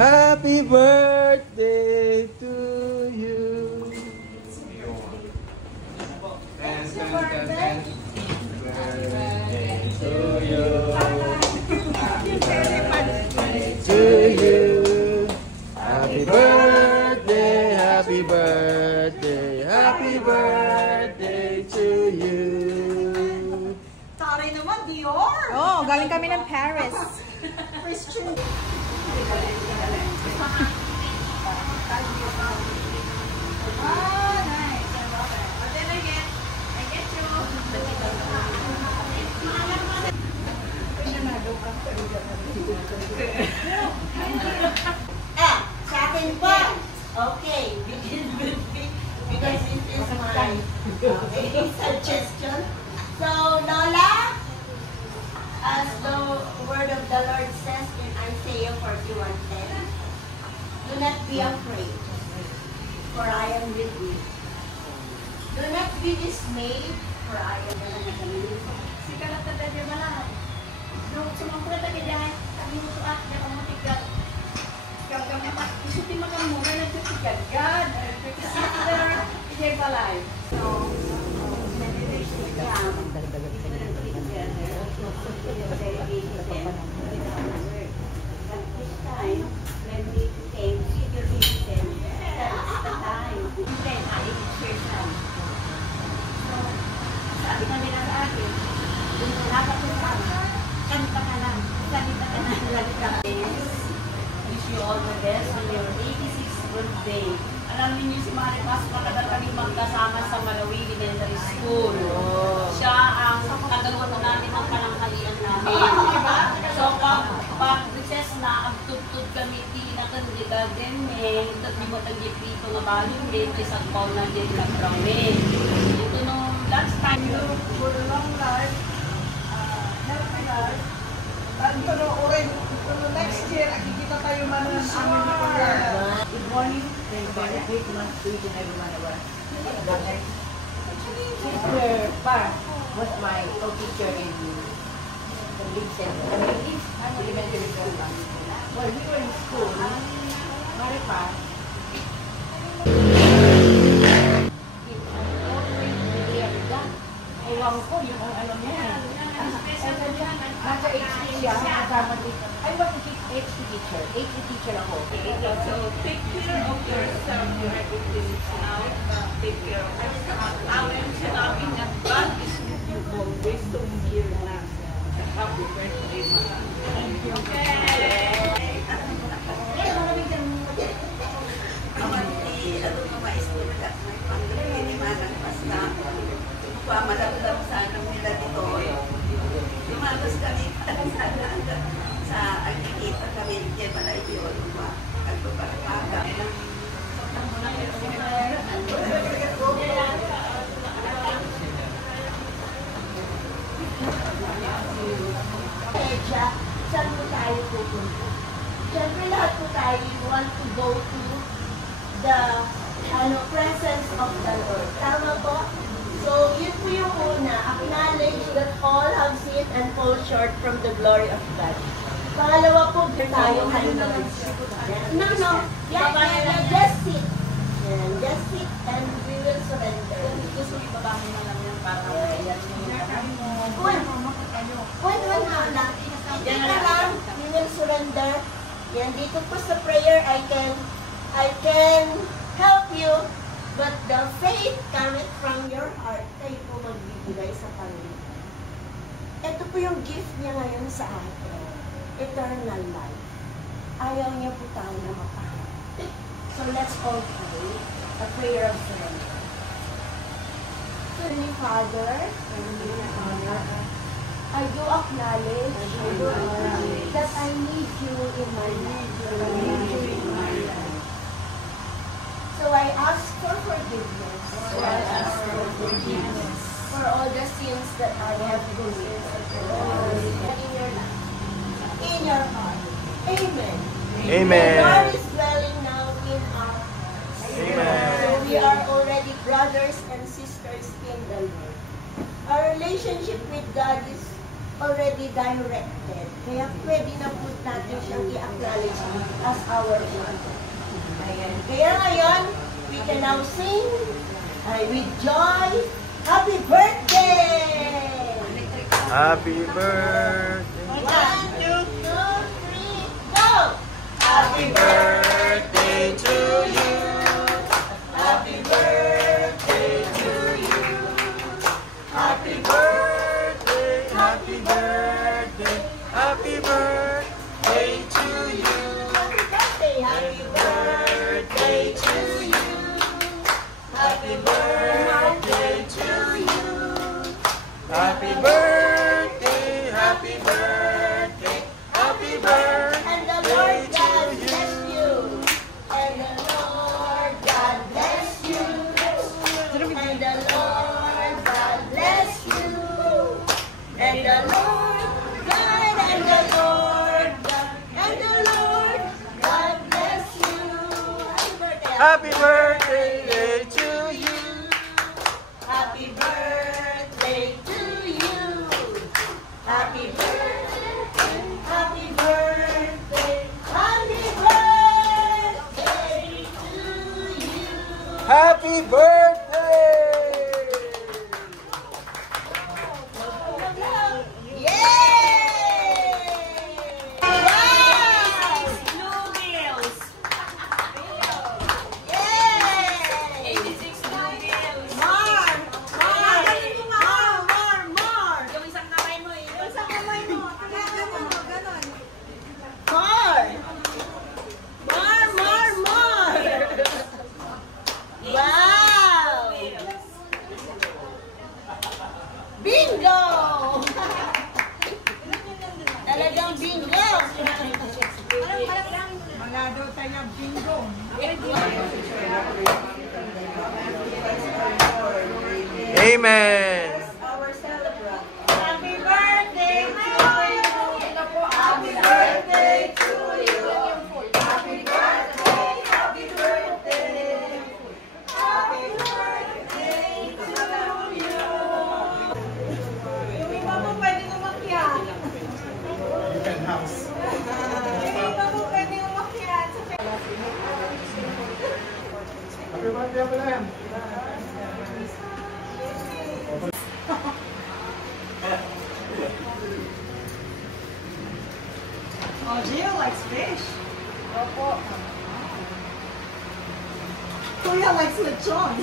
Happy birthday to you. What's your birthday? To you. To you. Happy birthday, happy birthday, happy birthday to you. Taray naman, Dior! Oh, galing kami ng Paris. Christian. Ah, nice. But then again, I get you. Sa akin po. Okay, begin with me because this is my suggestion. So, Lola, as the word of the Lord says in Isaiah 41:10, do not be afraid, for I am with you. Do not be dismayed, for I am with you. Sikalat na tayo malahat. Nung sumangkula tayo dyan, kami mo ito at nakamutigat. Gagam na isuti makamura na ito tigagan. Sister, ijay balay. So, but this time, when we came, see the reason, that's the time. then, i-share sa amin. So, sabi kami na sa akin, kung nakapagpunta, kanta ka lang, salita ka na lang. Wish you all the best on your 86th birthday. Alam niyo si Mare Paz, matagal kami magkasama sa Malawi Elementary School. Siya ang kagagawa namin ng pananghalian namin. So, pag-recess na, agtugtog kami, tinakan kita din eh. Ito't di mo tanggip dito nga balong din, isang paul na din na kami. Ito nung last time, For the long life, healthy life. Ito no, orin, ito no, next year, nakikita tayo man ng amin ni Kuya. good morning. Very great month to each and every one of us. Sister Par was my co-teacher in the Leeds Elementary School. Well, we were in school, Mare Paz, ewan ko yung ano niya. Nasa HT siya, kasama dito. I was a HT teacher. HT teacher ako. So take care of yourself, your activities now. Take care of yourself. Alam sinabi na God is with you always. So here na. Happy birthday, ma. Okay. Amanti, ano mga maestro na may pangkalimanang basta malamdam sa anong nila dito. Lumalas kami sa agkikita kami kaya malayo o agpaparapaga. Saan po tayo pupunta? Siyempre lahat po tayo want to go to the presence of the Lord. Tama po? So, yun po yung una, acknowledge that all have sinned and fall short from the glory of God. Pangalawa po, tayo halimagan. No. Yeah, just sit. Yan, just sit and we will surrender. Gusto mo ibaba mo na lang yan para One na lang. Hindi na lang, we will surrender. Yan, dito po sa prayer, I can help you, but the faith coming from your heart, kayo po magbibigay sa Panginoon. Ito po yung gift niya ngayon sa atin. Eternal life. Ayaw niya po tayo na mapahal. So let's all pray a prayer of surrender. Heavenly Father, I do acknowledge that I need you in my life. So I ask for forgiveness. For all the sins that I have committed in your life, in your heart. Amen. Amen. The Lord is dwelling now in our hearts. Amen. So we are already brothers and sisters in the Lord. Our relationship with God is already already directed. Kaya pwede na po natin siyang i-acknowledge as our own. Ayan. Kaya ngayon, we can now sing with joy, happy birthday! Happy birthday. 1, 2, 3, go! Happy Birthday to you. Happy birthday to you. Happy birthday. Happy birthday. Happy birthday to you. Happy birthday to you. Happy birthday to you. Happy birthday. Happy birthday. Happy birthday. And the Lord God bless you. And the Lord God bless you. And the Lord God bless you. And the Lord God and the Lord God and the Lord God bless you. Happy birthday to you. Happy birthday to you. Happy birthday. Happy birthday. Happy birthday to you. Happy birthday. Yay! Wow! Noodles! Yay! 86 noodles! More! More! Yung isang kamay mo eh. Yung isang More! Wow! Bingo! Talagang bingo! Malado tayo bingo. Amen. Our celebrant. Happy birthday to you! Happy birthday to you. Happy birthday, happy birthday. Happy birthday to you. Yung iba mo pwede umakyat. Yung iba mo pwede umakyat. Oh, Gio likes fish. Kuya likes lechon.